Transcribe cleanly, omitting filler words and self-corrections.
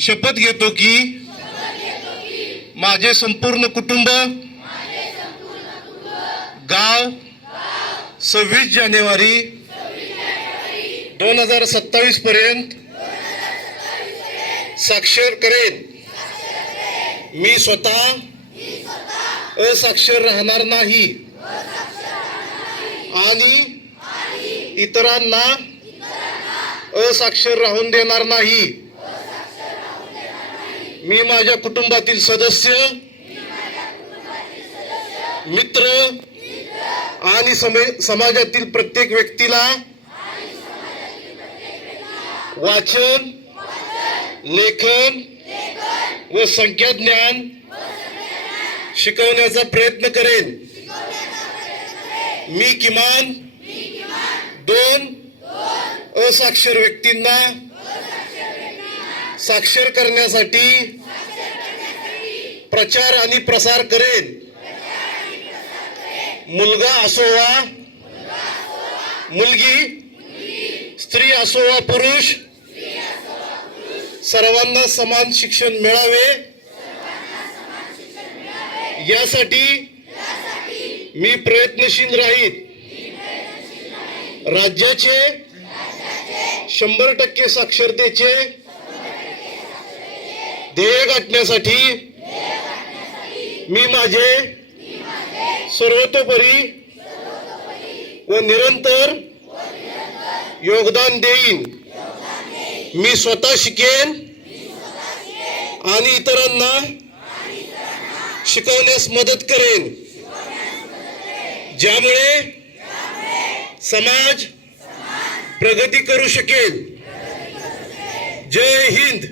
शपथ घेतो की माझे संपूर्ण कुटुंब गाव 26 जानेवारी 2027 पर्यंत साक्षर करेन। मी स्वतः असाक्षर राहणार नाही आणि इतरांना असाक्षर राहून देणार नाही। मी माझ्या कुटुंबातील सदस्य, मित्र आणि समाजातील प्रत्येक व्यक्तीला वाचन, लेखन व संख्याज्ञान शिकवण्याचा प्रयत्न करेन। मी किमान 2 असाक्षर व्यक्तींना साक्षर करण्यासाठी प्रचार आणि प्रसार करेन। मुलगा असो वा मुलगी, स्त्री असो वा पुरुष, सर्वांना समान शिक्षण मिळावे यासाठी मी प्रयत्नशील राहीन। राज्याचे 100% साक्षरतेचे ध्येय गाठण्यासाठी मी माझे सर्वतोपरी व निरंतर योगदान देईन। मी स्वतः शिकेन आणि इतरांना शिकवण्यास मदत करेन, ज्यामुळे समाज प्रगती करू शकेल। जय हिंद।